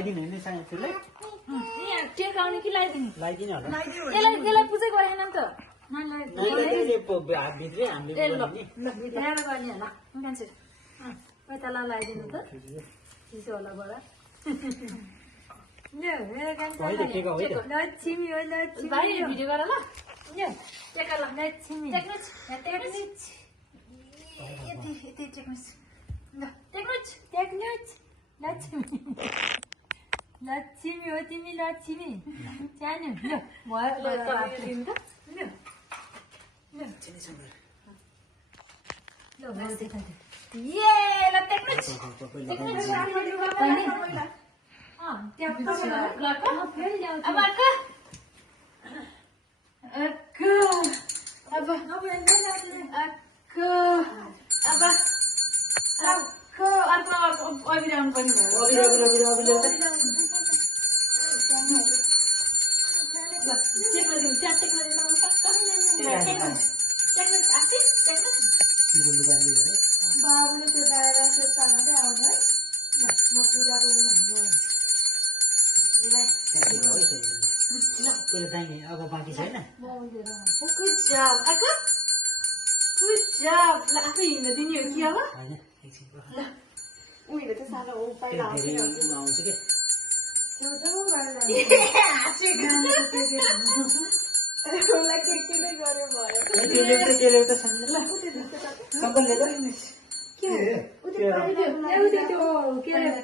लगाइदिनु नि सानो त्यसलाई यहाँ टेकाउने कि लगाइदिने लगाइदिनु होला त्यसलाई पुजै गरेन नि त हातभित्रै हामीले बनाउने भित्राएर गर्ने होला मान्छे पैताला लगाइदिनु त चिसो होला बडा लक्ष्मी हो लक्ष्मी भिडियो गर ल टेका ल लक्ष्मी यति टेक्नुच लक्ष्मी लक्ष्मी हो तिमी लक्ष्मी सानो बाबुले त्यो दाएर त्यो तान्दै आउँदैन म पूजा गर्नु अब बाँकी छैन गुड जब आका गुड जब ल आफै हिँड्न दिने हो कि अब होइन एकछिन ल उहिले त सानो उपाय आउँछ कि उसलाई के गऱ्यो भयो त्यसले त सम्झ ल सङ्कलले त के अरे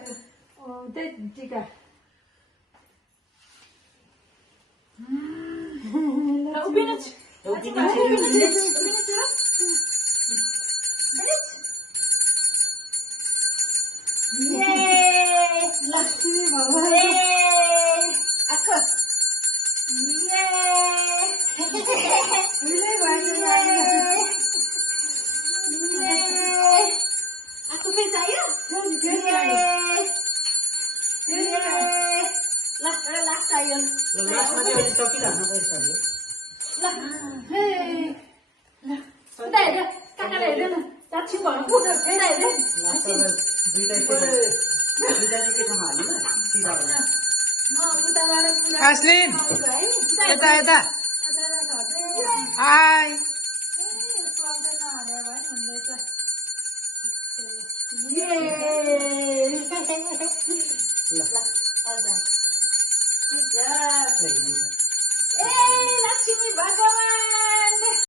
त्यही टिका लक्ष्मी भगवान Aslin, यता हाय लक्ष्मी भगवान